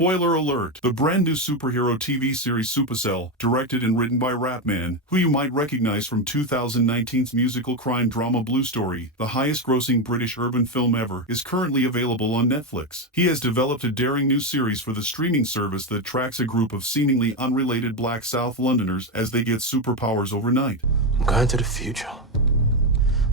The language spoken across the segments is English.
Spoiler alert, the brand new superhero TV series Supacell, directed and written by Rapman, who you might recognize from 2019's musical crime drama Blue Story, the highest grossing British urban film ever, is currently available on Netflix. He has developed a daring new series for the streaming service that tracks a group of seemingly unrelated black South Londoners as they get superpowers overnight. I'm going to the future.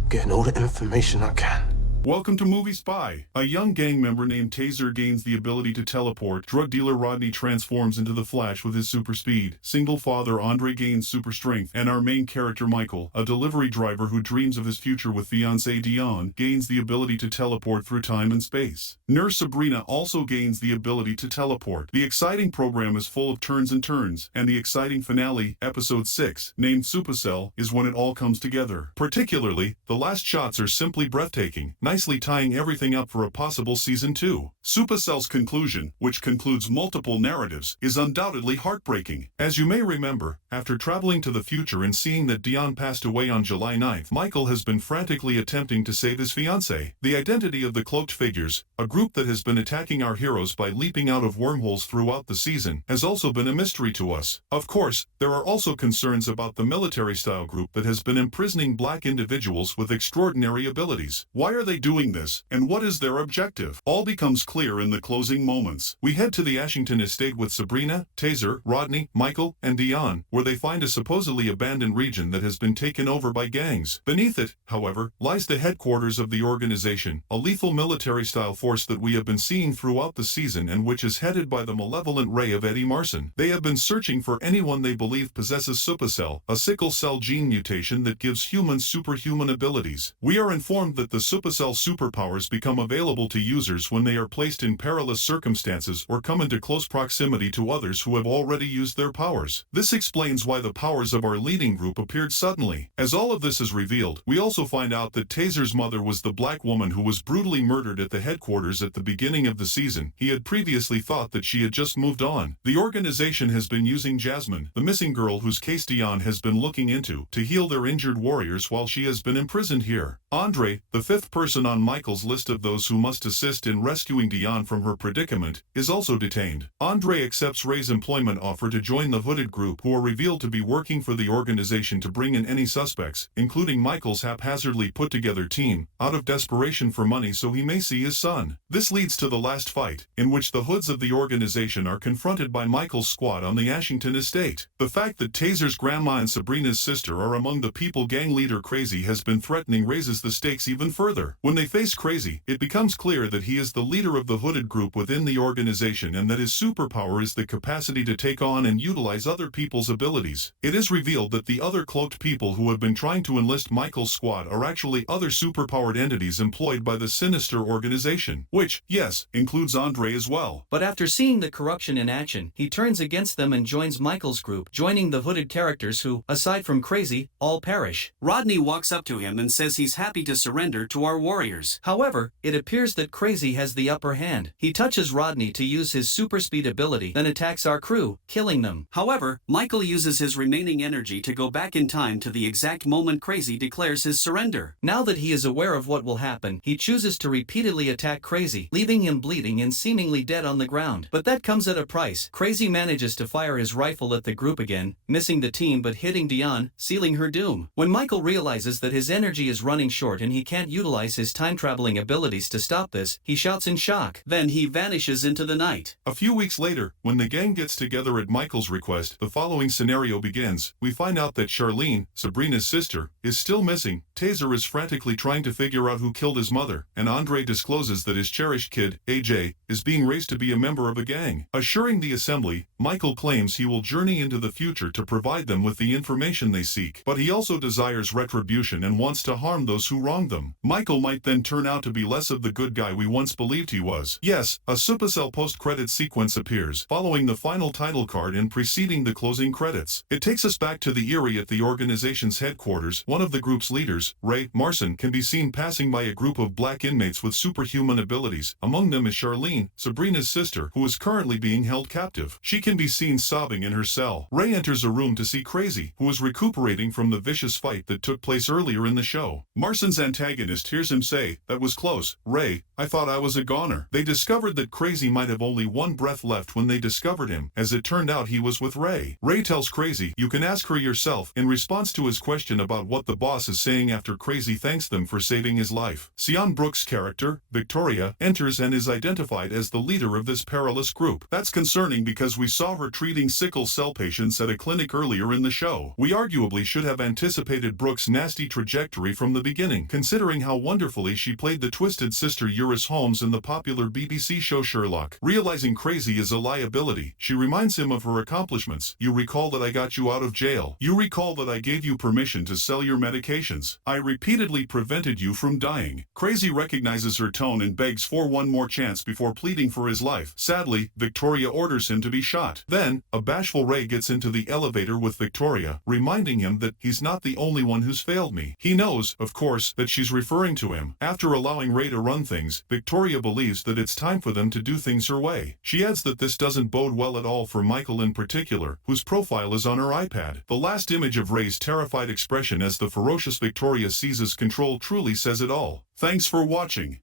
Getting all the information I can. Welcome to Movie Spy. A young gang member named Tazer gains the ability to teleport. Drug dealer Rodney transforms into the Flash with his super speed. Single father Andre gains super strength. And our main character Michael, a delivery driver who dreams of his future with fiancé Adine, gains the ability to teleport through time and space. Nurse Sabrina also gains the ability to teleport. The exciting program is full of turns and turns, and the exciting finale, episode 6, named Supacell, is when it all comes together. Particularly, the last shots are simply breathtaking, nicely tying everything up for a possible season 2. Supacell's conclusion, which concludes multiple narratives, is undoubtedly heartbreaking. As you may remember, after traveling to the future and seeing that Dion passed away on July 9th, Michael has been frantically attempting to save his fiancée. The identity of the cloaked figures, a group that has been attacking our heroes by leaping out of wormholes throughout the season, has also been a mystery to us. Of course, there are also concerns about the military-style group that has been imprisoning black individuals with extraordinary abilities. Why are they doing this, and what is their objective? All becomes clear in the closing moments. We head to the Ashington estate with Sabrina, Tazer, Rodney, Michael, and Dion, where they find a supposedly abandoned region that has been taken over by gangs. Beneath it, however, lies the headquarters of the organization, a lethal military-style force that we have been seeing throughout the season and which is headed by the malevolent Ray of Eddie Marsan. They have been searching for anyone they believe possesses Supacell, a sickle cell gene mutation that gives humans superhuman abilities. We are informed that the Supacell superpowers become available to users when they are placed in perilous circumstances or come into close proximity to others who have already used their powers. This explains why the powers of our leading group appeared suddenly. As all of this is revealed, we also find out that Tazer's mother was the black woman who was brutally murdered at the headquarters at the beginning of the season. He had previously thought that she had just moved on. The organization has been using Jasmine, the missing girl whose case Dion has been looking into, to heal their injured warriors while she has been imprisoned here. Andre, the fifth person on Michael's list of those who must assist in rescuing Dion from her predicament, is also detained. Andre accepts Ray's employment offer to join the hooded group, who are revealed to be working for the organization to bring in any suspects, including Michael's haphazardly put-together team, out of desperation for money so he may see his son. This leads to the last fight, in which the hoods of the organization are confronted by Michael's squad on the Ashington estate. The fact that Tazer's grandma and Sabrina's sister are among the people gang leader Crazy has been threatening raises the stakes even further. When they face Crazy, it becomes clear that he is the leader of the hooded group within the organization and that his superpower is the capacity to take on and utilize other people's abilities. It is revealed that the other cloaked people who have been trying to enlist Michael's squad are actually other superpowered entities employed by the sinister organization, which, yes, includes Andre as well. But after seeing the corruption in action, he turns against them and joins Michael's group, joining the hooded characters who, aside from Crazy, all perish. Rodney walks up to him and says he's happy to surrender to our warriors. However, it appears that Crazy has the upper hand. He touches Rodney to use his super speed ability, then attacks our crew, killing them. However, Michael uses his remaining energy to go back in time to the exact moment Crazy declares his surrender. Now that he is aware of what will happen, he chooses to repeatedly attack Crazy, leaving him bleeding and seemingly dead on the ground. But that comes at a price. Crazy manages to fire his rifle at the group again, missing the team but hitting Dion, sealing her doom. When Michael realizes that his energy is running short and he can't utilize his time-traveling abilities to stop this, he shouts in shock. Then he vanishes into the night. A few weeks later, when the gang gets together at Michael's request, the following scenario begins. We find out that Charlene, Sabrina's sister, is still missing. Tazer is frantically trying to figure out who killed his mother, and Andre discloses that his cherished kid, AJ, is being raised to be a member of a gang. Assuring the assembly, Michael claims he will journey into the future to provide them with the information they seek, but he also desires retribution and wants to harm those who wronged them. Michael might then turn out to be less of the good guy we once believed he was. Yes, a Supacell post-credit sequence appears, following the final title card and preceding the closing credits. It takes us back to the Erie at the organization's headquarters. One of the group's leaders, Ray Marsan, can be seen passing by a group of black inmates with superhuman abilities. Among them is Charlene, Sabrina's sister, who is currently being held captive. She can be seen sobbing in her cell. Ray enters a room to see Crazy, who is recuperating from the vicious fight that took place earlier in the show. Marsan's antagonist hears him say, "That was close, Ray, I thought I was a goner." They discovered that Crazy might have only one breath left when they discovered him. As it turned out, he was with Ray. Ray tells Crazy, "You can ask her yourself," in response to his question about what the boss is saying after Crazy thanks them for saving his life. Sian Brooks' character, Victoria, enters and is identified as the leader of this perilous group. That's concerning because we saw her treating sickle cell patients at a clinic earlier in the show. We arguably should have anticipated Brooks' nasty trajectory from the beginning, considering how wonderfully she played the twisted sister Eurus Holmes in the popular BBC show Sherlock. Realizing Crazy is a liability, she reminds him of her accomplishments. "You recall that I got you out of jail. You recall that I gave you permission to sell your medications. I repeatedly prevented you from dying." Crazy recognizes her tone and begs for one more chance before pleading for his life. Sadly, Victoria orders him to be shot. Then, a bashful Ray gets into the elevator with Victoria, reminding him that he's not the only one who's failed me. He knows, of course, that she's referring to him. After allowing Ray to run things, Victoria believes that it's time for them to do things her way. She adds that this doesn't bode well at all for Michael in particular, whose profile is on her iPad. The last image of Ray's terrified expression as the ferocious Victoria seizes control truly says it all. Thanks for watching.